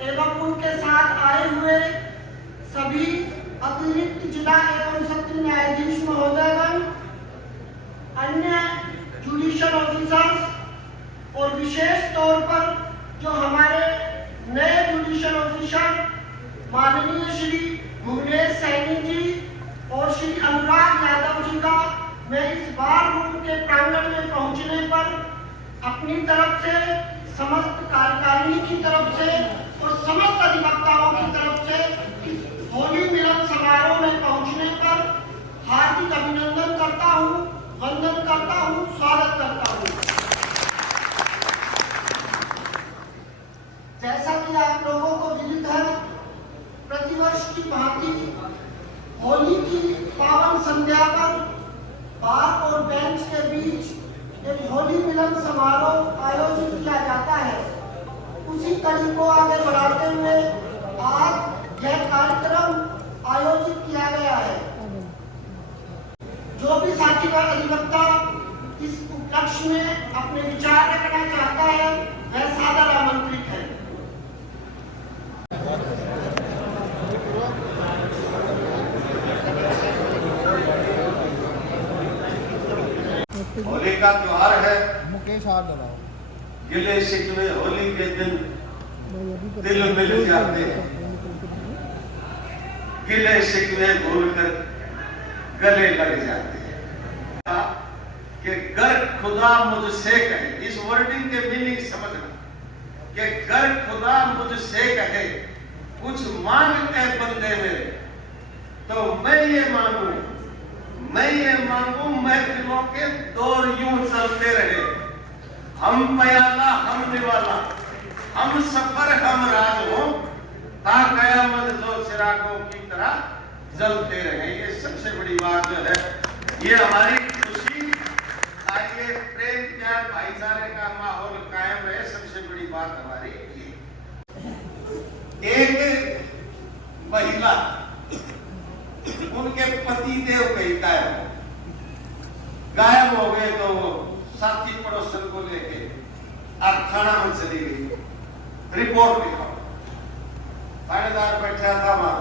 एवं उनके साथ आए हुए सभी अतिरिक्त जिला एवं सत्र न्यायाधीश महोदयगण, अन्य जुडिशियल ऑफिसर्स और विशेष तौर पर जो हमारे नए जुडिशियल ऑफिसर माननीय श्री भुवनेश सैनी जी और श्री अनुराग यादव जी का मैं इस बार रूम के प्रांगण में पहुंचने पर अपनी तरफ से, समस्त कार्यकारिणी की तरफ से और समस्त अधिवक्ताओं की तरफ से इस होली मिलन समारोह में पहुंचने पर हार्दिक अभिनंदन करता हूं, वंदन करता हूं, स्वागत करता हूं। जैसा कि आप लोगों को विदित है, प्रतिवर्ष की भांति होली की पावन संध्या पर बार और बेंच के बीच एक होली मिलन समारोह आयोजित किया जाता है। उसी कड़ी को आगे बढ़ाते हुए आज यह कार्यक्रम आयोजित किया गया है। जो भी साथी व अधिवक्ता इस उपलक्ष्य में अपने विचार रखना चाहता है वह सादर आमंत्रित है। होली का त्योहार है। मुकेश हाथ लगाओ। गिले शिकवे होली के दिन दिल मिल जाते हैं, गिले शिकवे भूलकर गले लग जाते हैं। कि गर खुदा मुझसे कहे, इस वर्डिंग के मीनिंग समझना कि गर खुदा मुझसे कहे कुछ मांग ए बंदे मेरे, तो मैं ये मांगू महफिलों के दौर यूं चलते रहे। हम पयाला हम निवाला, हम सफर हम राज हो, ता कयामत जो चिरागों की तरह जलते रहे। ये सबसे बड़ी बात जो है, ये हमारी खुशी, आइए प्रेम प्यार भाईचारे का माहौल कायम रहे, सबसे बड़ी बात हमारी ये। एक महिला उनके पति देव कहीं गायब हो गए, तो वो साथी पड़ोसन को लेके थाना में चली गई, रिपोर्ट लिखा। थानेदार बैठा था वहां,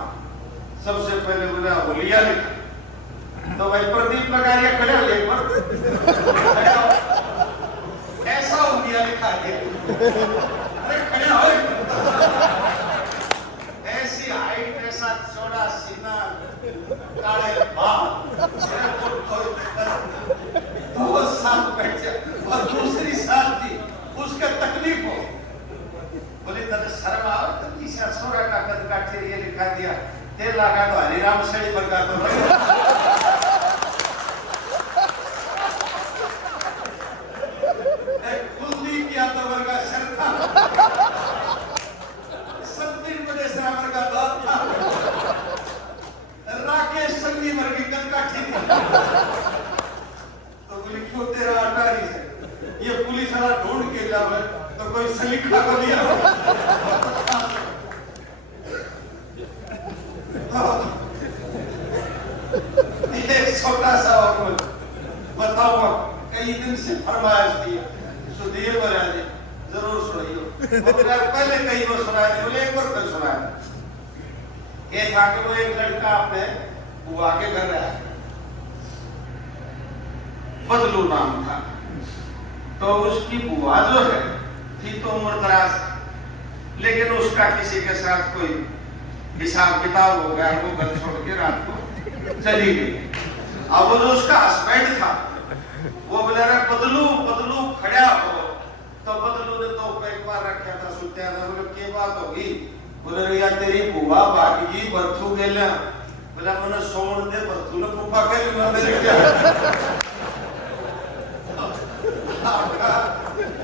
सबसे पहले बोला होलिया लिखा। तो भाई प्रदीप लगारिया खड़े हो, एक बार ऐसा होलिया लिखा है, अरे खड़े हो, ऐसी हाइट, ऐसा चौड़ा सीना, काले बाल, दो साल बैठ जाए। और दूसरी साल थी उसका तकलीफ हो, बोले तेरे शर्म आओ, तो तीसरा सोरा का कद काटे ये लिखा दिया, तेल लगा तो हरिराम शेड़ी बरगा तो कुलदीप किया तो वर्गा शर था, सत्तीर बड़े सरा वर्गा दौर था, राकेश संगी वर्गी कद काटी थी। तो बोले क्यों तेरा अटारी है, ये पुलिस वाला ढूंढ के लावे, तो कोई सलीका को दिया एक छोटा सा और बताओ, कई दिन से फरमाइश थी सुधीर महाराज जरूर सुनाइयो। पहले कई बार सुनाया, बोले एक बार कल सुनाया। ये था कि वो एक लड़का अपने बुआ के घर रहा, बदलू नाम था। तो उसकी बुआ जो है थी तो उम्र दराज, लेकिन उसका किसी के साथ कोई हिसाब किताब हो गया, वो घर छोड़ के रात को चली गई। अब वो जो उसका हस्बैंड था वो बोला बदलू खड़ा हो, तो बदलू ने तो एक बार रखा था, सुत्या था। बोले क्या बात होगी, बोले यार तेरी बुआ बाकी जी बर्थू गेल्या, बोला मैंने सोमन दे बर्थू ने फूफा के लिए मेरे क्या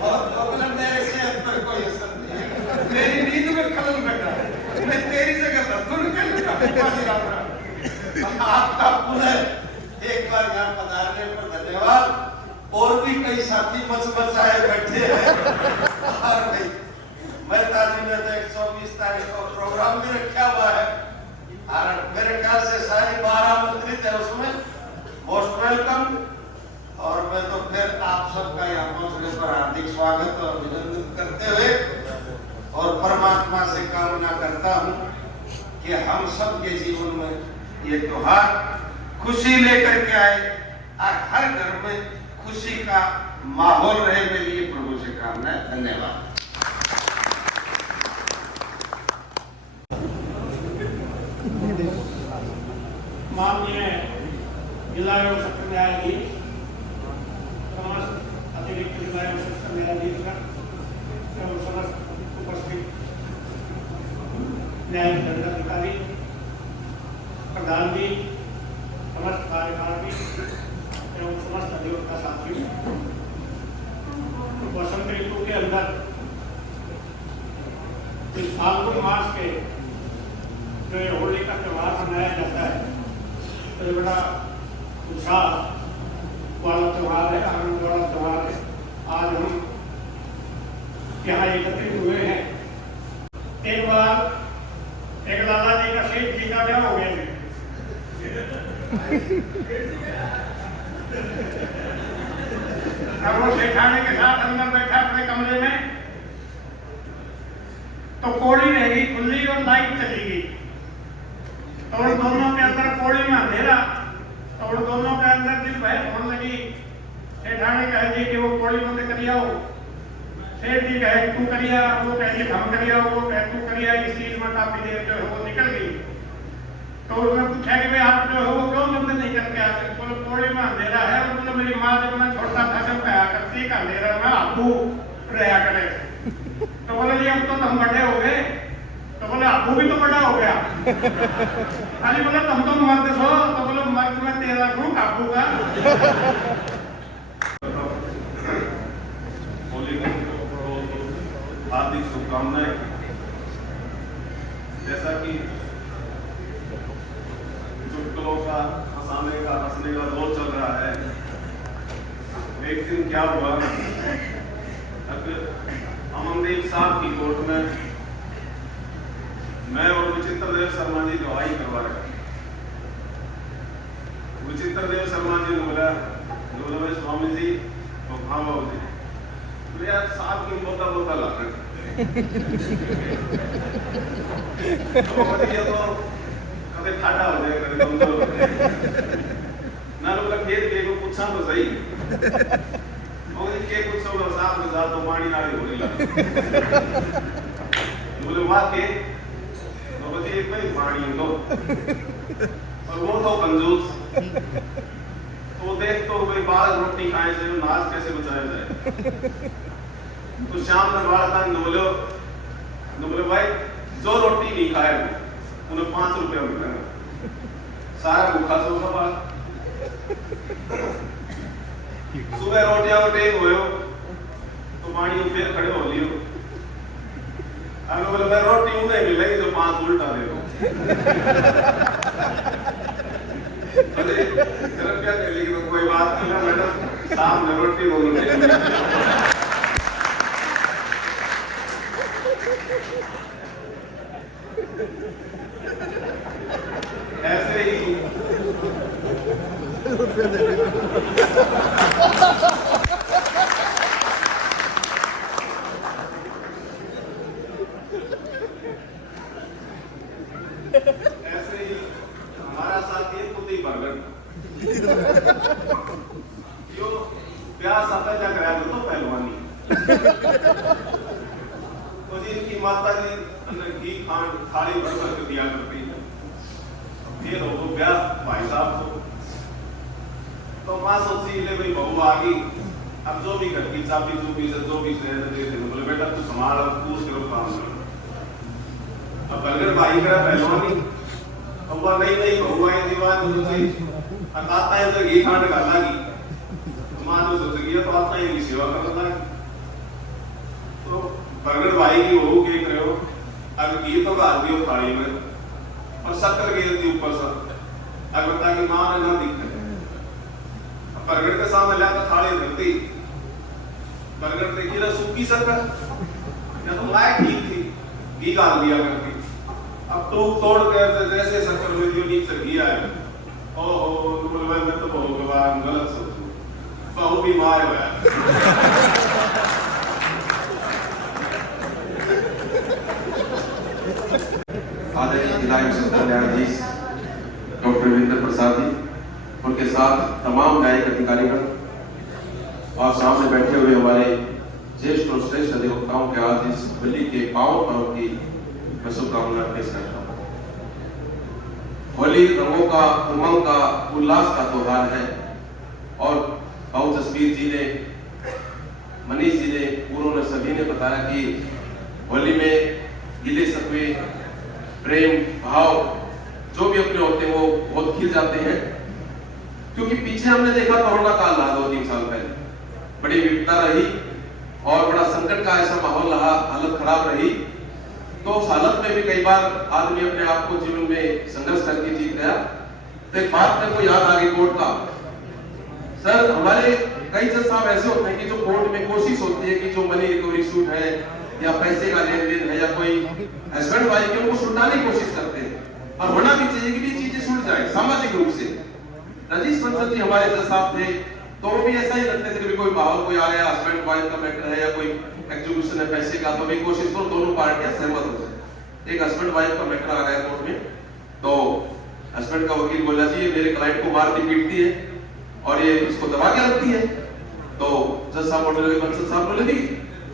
और मेरे से अंतर कोई असर नहीं, मेरी नींद में खलल बैठा है, मैं तेरी जगह बर्थू के लिए आपका पुनः एक बार यहाँ पधारने पर धन्यवाद। और भी कई साथी मचाए बैठे हैं। और भाई मैं ताजी में तो 120 तारीख को प्रोग्राम भी रखा हुआ है, और मेरे ख्याल से सारी 12 आमंत्रित है उसमें, मोस्ट वेलकम। और मैं तो फिर आप सबका यहाँ पहुंचने पर हार्दिक स्वागत और अभिनंदन करते हुए और परमात्मा से कामना करता हूँ कि हम सबके जीवन में ये त्योहार खुशी लेकर के आए और हर घर में खुशी का माहौल रहे। मेरी ये प्रभु से कामना है। धन्यवाद। माननीय जिला एवं सत्र न्यायाधीश, समस्त अतिरिक्त जिला एवं सत्र न्यायाधीश एवं समस्त उपस्थित न्यायिक दंडाधिकारी, प्रधान जी, समस्त कार्यकारिणी एवं समस्त अधिवक्ता साथियों, वसंत ऋतु के अंदर इस फाल्गुन मास के जो ये होली का त्योहार मनाया जाता है, तो ये बड़ा उत्साह वाला त्योहार है, आनंद वाला त्योहार है। आज हम यहाँ एकत्रित हुए हैं। एक बार एक लाला जी का सेठ जी का ब्याह हो गया है। अब वो सेठानी के साथ अंदर बैठा अपने कमरे में, तो पौड़ी रह गई खुली और लाइट चली गई। तो उन दोनों के अंदर पौड़ी में अंधेरा, तो उन दोनों के अंदर दिल बहस होने लगी। सेठानी कहे जी कि वो पौड़ी बंद करिया हो, सेठ जी कहे तू करिया, वो कहे हम करिया, वो कहे तू करिया। इस चीज में काफी देर जो है वो निकल गई। तो उसने पूछा कि भाई आप जो है वो क्यों बंद नहीं करके आते? बोले पौड़ी में अंधेरा है। और बोले मेरी माँ जब मैं छोटा था जब कहा करती का अंधेरा में अबू रहा करे। तो बोले जी अब तो हम बड़े हो गए। तो बोले अबू भी तो बड़ा हो गया। अरे बोले तुम तो मर्द हो। तो बोले मर्द में तेरा हूँ अबू का। होली हार्दिक शुभकामनाएं। जैसा कि चुटकुलों का, हंसाने का, हंसने का दौर चल रहा है, एक दिन क्या हुआ, अमनदीप साहब की कोर्ट में मैं और विचित्र देव शर्मा जी गवाही करवा रहे। विचित्र देव शर्मा जी ने बोला स्वामी जी तो हाँ बाबू जी, तो यार साहब की बोता बोता ला रहे तो कभी खाटा हो जाए, कभी कमजोर हो जाए ना। लोग खेत के को पूछा तो सही और के कुछ सब साहब के साथ तो पानी नाली होने लगा। बोले वाह के तो बोले एक भाई पानी तो, और वो तो कंजूस। तो देख तो भाई बाल रोटी खाए से नाच कैसे बचाया जाए। तो शाम में बाल था बोले भाई जो रोटी नहीं खाए उन्हें 5 रुपया मिलेगा। सारा भूखा सो का सुबह रोटियां को टेक हुए हो तो पानी फिर खड़े हो लियो। बोले मैं रोटी उन्हें मिलेगी जो 5 उल्टा दे दो। अरे क्या कह लेकिन तो कोई बात नहीं है मैडम, सामने रोटी बोलो। ऐसे ही हमारा साथी कुत्ती बरगद जो प्यास आता जा कराया तो पहलवानी। तो जी इनकी माता जी अंदर घी खांड थाली भर भर के दिया करती है। ये लोगों ब्याह भाई साहब को तो माँ सोची ले भाई बहू आ गई, अब जो भी घर की चाबी चूबी से जो भी दे दे। बोले बेटा तू संभाल, अब पूछ के काम कर। अब बलगर भाई करा पहलवानी, अब वो नहीं बहू आई दीवान सोची आता है तो घी खांड कर लागी। माँ ने सोच गया तो आता है सेवा कर लागी। तो बलगर भाई की बहू के करो अब घी तो डाल दियो थाली में और शक्कर गिर दी ऊपर से। अब बता कि माँ ने ना दिखे बरगद के सामने लाकर थाली धरती। बरगद देखी ना सूखी शक्कर या तो लायक ठीक थी, घी डाल दिया करती। अब तो तोड़ कर जैसे शक्कर में दियो नीचे घी आया। ओहो बोले मैं तो बहू के बारे में गलत सोचूं, बहू बीमार हुआ। आदरणीय जिला एवं सत्र न्यायाधीश डॉक्टर वीरेंद्र प्रसाद जी, उनके साथ तमाम न्यायिक अधिकारीगण और सामने बैठे हुए हमारे ज्येष्ठ और श्रेष्ठ अधिवक्ताओं के आज इस होली के पावन पर्व की मैं शुभकामना पेश करता हूँ। होली रंगों का, उमंग का, उल्लास का त्योहार है और भाऊ जसवीर जी ने, मनीष जी ने, पूर्व ने, सभी ने बताया कि होली में गिले सकवे, प्रेम भाव जो भी अपने होते हैं वो बहुत खिल जाते हैं। क्योंकि पीछे हमने देखा कोरोना काल रहा 2-3 साल पहले, बड़ी विपदा रही और बड़ा संकट का ऐसा माहौल रहा, हालत खराब रही। तो उस हालत में भी कई बार आदमी अपने आप को जीवन में संघर्ष करके जीत गया। तो एक बात मेरे को याद आ गई कोर्ट का। सर, हमारे कई जज साहब ऐसे होते हैं कि जो कोर्ट में कोशिश होती है कि जो मनी रिकवरी सूट है या पैसे का लेन देन है या कोई हस्बैंड वाइफ है उनको सुलझाने की कोशिश करते हैं और होना भी चाहिए कि ये चीजें सुलझ जाए सामाजिक रूप से। रजीश बंसल जी हमारे जज साहब थे तो वो भी ऐसा ही लगते थे कि कोई माहौल कोई आ गया, हस्बैंड वाइफ का मैटर है या कोई एग्जीक्यूशन है पैसे का, तो भी कोशिश करो दोनों पार्टियां सहमत हो जाए। एक हस्बैंड वाइफ का मैटर आ गया कोर्ट में, तो हस्बैंड का वकील बोला जी ये मेरे क्लाइंट को मारती पीटती है और ये इसको दबा के रखती है। तो जज साहब बोलने लगे, बंसल साहब बोले जी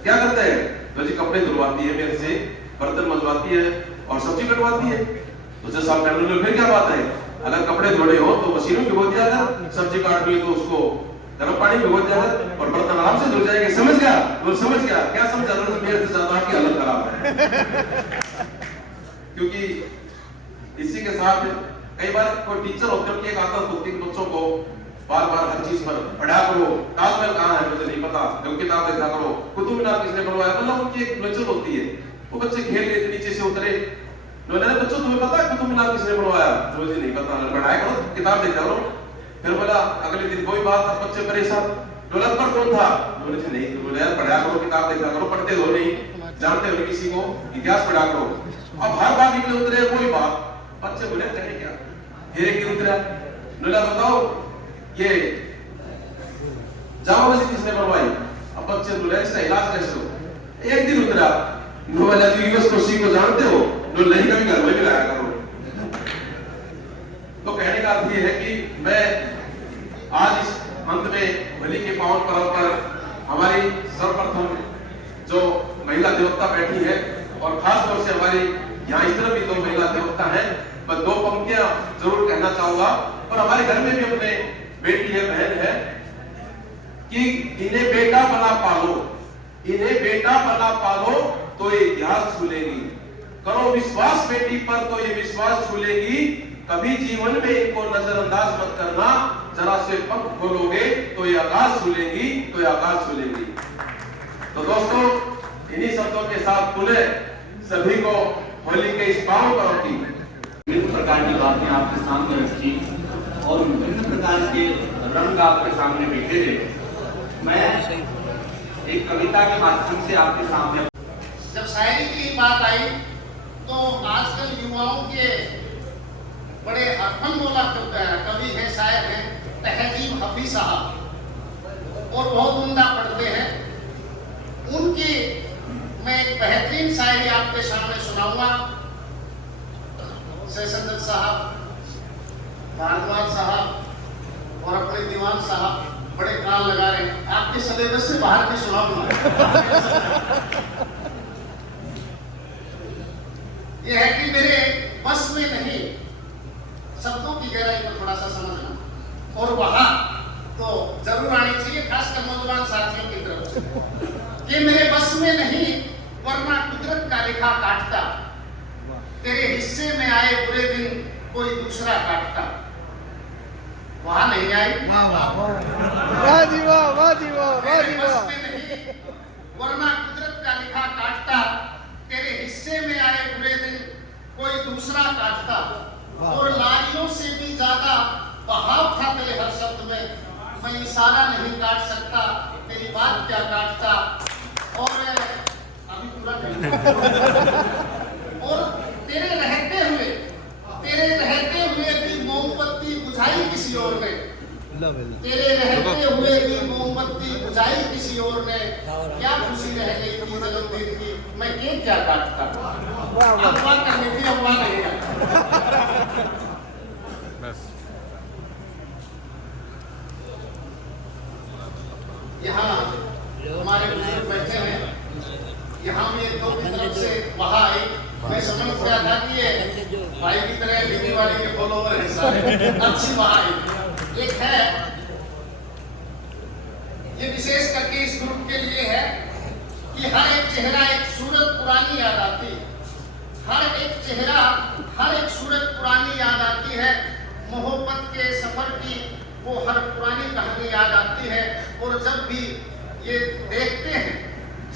क्या करता है? तो जी कपड़े धुलवाती है मेरे से, बर्तन मंजवाती है और सब्जी कटवाती है। तो जज साहब कहने लगे फिर क्या बात है, अगर कपड़े धोने हो तो मशीन में भिगो दिया जाए, सब्जी काटनी है तो उसको गर्म पानी में भिगो दिया जाए और बर्तन आराम से धुल जाएंगे। समझ गया? वो समझ गया। क्या समझा? मेरे से ज्यादा आपकी हालत खराब है। क्योंकि इसी के साथ कई बार कोई टीचर होते हैं, एक आदत होती है बच्चों को बार बार हर चीज पर पढ़ा करो, ताजमहल कहाँ है मुझे नहीं पता, किताब देखा करो, कुतुब मीनार किसने बनवाया, मतलब उनकी एक नजर होती है। वो बच्चे खेल रहे थे, नीचे से उतरे, बच्चों तुम्हें पता है कुतुब मीनार किसने बनवाया? मुझे नहीं पता, पढ़ाया करो, किताब देखा करो। फिर बोला अगले दिन कोई बात, अब बच्चे परेशान, अकबर कौन था? बोले जी नहीं। तो बोले यार पढ़ा करो, किताब देखा करो, पढ़ते हो नहीं, जानते हो किसी को, इतिहास पढ़ा करो। अब हर बार निकले उतरे कोई बात, बच्चे बोले कहे क्या, धीरे धीरे उतरा, बोला बताओ ये जामा मस्जिद किसने बनवाई? अब बच्चे बोले इसका इलाज कैसे हो? एक दिन उतरा, बोला जी यूएस को सी को जानते हो? बोले नहीं, कभी घर में भी लाया करो। तो कहने का अर्थ ये है कि मैं आज इस अंत में होली के पावन पर्व पर हमारी सर्वप्रथम जो महिला अधिवक्ता बैठी है और खास तौर से हमारी यहाँ इस तरफ भी 2 महिला अधिवक्ता हैं, मैं 2 पंक्तियां जरूर कहना चाहूंगा। और हमारे घर में भी अपने बेटी है, बहन है, कि इन्हें बेटा बना पालो, इन्हें बेटा बना पालो तो ये इतिहास छूलेगी, करो विश्वास बेटी पर तो ये विश्वास छूलेगी, कभी जीवन में इनको नजरअंदाज मत करना, जरा से पंख खोलोगे तो ये आकाश छूलेगी, तो ये आकाश छूलेगी। तो दोस्तों इन्हीं शब्दों के साथ पुनः सभी को होली के इस पावन पर्व की विभिन्न प्रकार की बातें आपके सामने रखी और विभिन्न प्रकार के रंग आपके सामने बिखेरे थे। मैं एक कविता के माध्यम से आपके सामने, जब शायरी की बात आई तो आजकल युवाओं के बड़े अनमोला कवि हैं, शायर हैं, तहजीब हफीज साहब, और बहुत उम्दा पढ़ते हैं। उनकी मैं एक बेहतरीन शायरी आपके सामने सुनाऊंगा। सैयद साहब, भारद्वाज साहब और अपने दीवान साहब बड़े कान लगा रहे हैं, आपके सिलेबस से बाहर भी सुनाऊंगा। यह है कि मेरे बस में नहीं, शब्दों की गहराई को थोड़ा सा समझना, और वहां तो जरूर आनी चाहिए, खासकर नौजवान साथियों की तरफ से, कि मेरे बस में नहीं वरना कुदरत का लिखा काटता, तेरे हिस्से में आए बुरे दिन कोई दूसरा काटता। वहां नहीं आई, वाह जी वाह, वाह जी वाह, वाह जी वाह। बस में नहीं वरना कुदरत का लिखा काटता, तेरे हिस्से में आए बुरे दिन कोई दूसरा काटता, और लालियों से भी ज्यादा बहाव था तेरे हर शब्द में, मैं इशारा नहीं काट सकता, तेरी बात क्या काटता। और अभी पूरा और तेरे रहते हुए भी मोमबत्ती बुझाई किसी और ने, तेरे रहते हुए भी मोमबत्ती बुझाई किसी और ने, क्या खुशी रह गई थी जन्मदिन की, मैं केक क्या काटता। अगवा करनी थी, अगवा परवाह नहीं है। यहाँ हमारे बुजुर्ग बैठे हैं, यहाँ भी एक दो की तरफ से वहाँ आई, मैं समझ गया था कि ये भाई की तरह बीवी वाले के फॉलोवर हैं सारे, अच्छी वहाँ आई। एक है, ये विशेष करके इस ग्रुप के लिए है कि हर एक चेहरा एक सूरत पुरानी याद आती है, हर एक चेहरा हर एक सूरत पुरानी याद आती है, मोहब्बत के सफर की वो हर पुरानी कहानी याद आती है। और जब भी ये देखते हैं,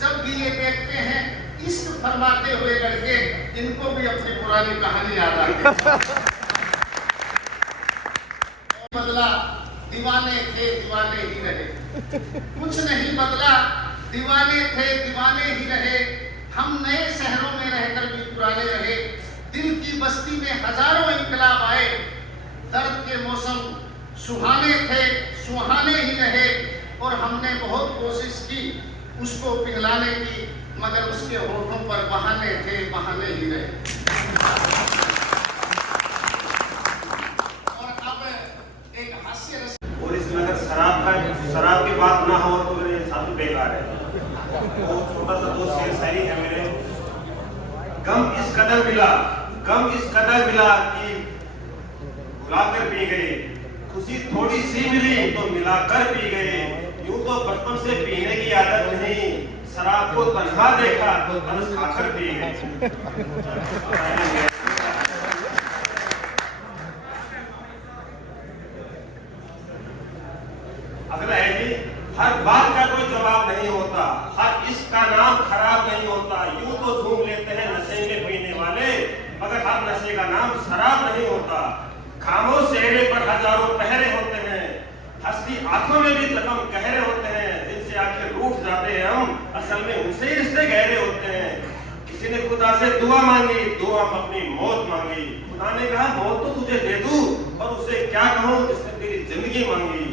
जब भी ये देखते हैं इश्क फरमाते हुए लड़के, इनको भी अपनी पुरानी कहानी याद आती है। बदला दीवाने थे दीवाने ही रहे, कुछ नहीं बदला दीवाने थे दीवाने ही रहे, हम नए शहरों में रहकर भी पुराने रहे, दिल की बस्ती में हजारों इनकलाब आए, दर्द के मौसम सुहाने थे सुहाने ही रहे, और हमने बहुत कोशिश की उसको पिघलाने की, मगर उसके होठों पर बहाने थे बहाने ही रहे। और अब एक हास्य रस, और इसमें अगर शराब की बात ना हो तो मेरे साथ बेकार है। वो छोटा सा दो शेर शायरी है मेरे। गम इस कदर मिला कि भुलाकर पी गए, खुशी थोड़ी सी मिली तो मिलाकर पी गए, यूं तो बचपन से पीने की आदत नहीं, शराब को तन्हा देखा तो तरस खाकर पी गए। अगला है जी, हर बात का कोई जवाब नहीं होता, हर इश्क का नाम खराब नहीं होता, यूं तो झूम लेते हैं नशे में पीने वाले, मगर हर नशे का नाम शराब नहीं होता। खामोश चेहरे पर हजारों पहरे होते हैं, हंसती आंखों में भी जख्म गहरे होते हैं, जिनसे आंखें रूठ जाते हैं हम, असल में उनसे ही रिश्ते गहरे होते हैं। किसी ने खुदा से दुआ मांगी, दुआ में अपनी मौत मांगी, खुदा ने कहा मौत तो तुझे दे दूं, और उसे क्या कहूं जिसने तेरी जिंदगी मांगी।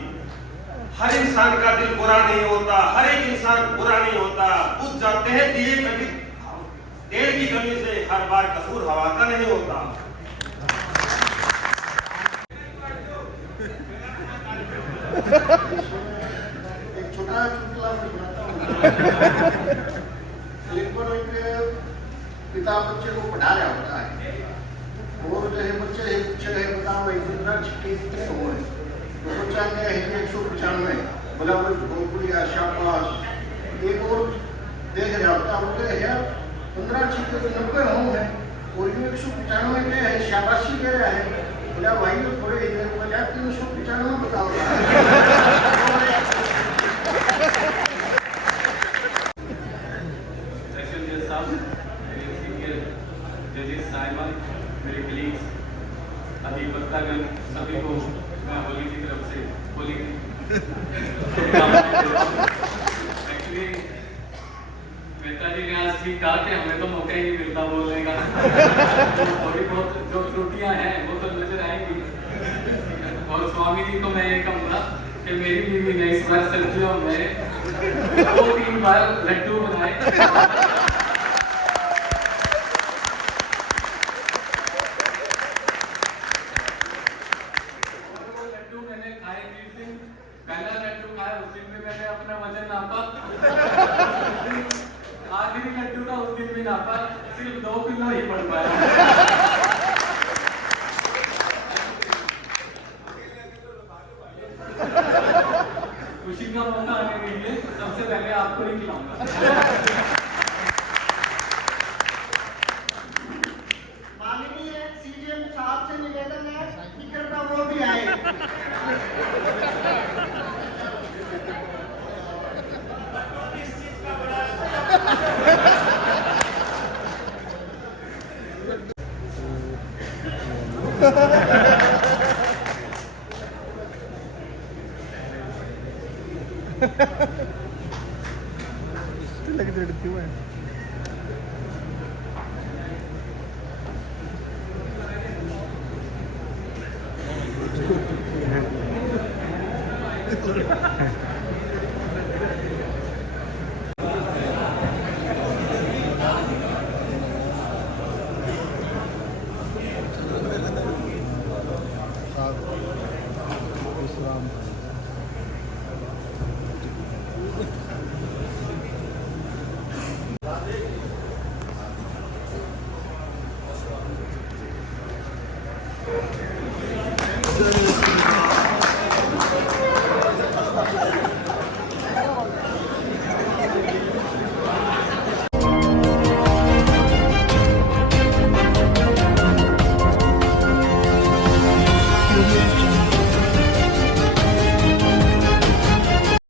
हर इंसान का दिल बुरा नहीं होता, हर एक इंसान बुरा नहीं होता, बुझ जाते हैं दिए कभी तेल की कमी से, हर बार कसूर हवा का नहीं होता। एक छोटा चुटकुला मैं सुनाता हूँ। एक बार एक पिता बच्चे को पढ़ा रहा होता है, और जो है बच्चे से पूछे रहे बताओ एक दिन छिट्टी कितने हुए, तो बच्चा ने 195, बोला वो भोजपुरी शाबाश। एक और देख रहा होता बोलते हैं यार 15 छिट्टे तो 90 हों हैं, और ये 195 में है, शाबाशी दे रहा है। बोला भाई तो थोड़े 395 बताओ। मेरे कलीग्स, अधिवक्तागण, सभी को मैं होली की तरफ से होली एक्चुअली मेहता जी ने आज ठीक कहा कि हमें तो मौका ही नहीं मिलता बोलने का। थोड़ी बहुत जो त्रुटियां हैं वो तो नजर आएंगी, और स्वामी जी को मैं ये कहूँगा कि मेरी बीवी ने इस बार सर्दियों में 2-3 बार लड्डू बनाए। पहला लड्डू खाया उस दिन भी मैंने अपना वजन नापा, आखिरी लड्डू का उस दिन भी नापा, सिर्फ 2 किलो ही बढ़ पाया। खुशी का मौका आने के लिए सबसे पहले आपको ही खिलाऊंगा। माननीय सीजीएम साहब से निवेदन है कि कृपया वो भी आए। Ha ha ha.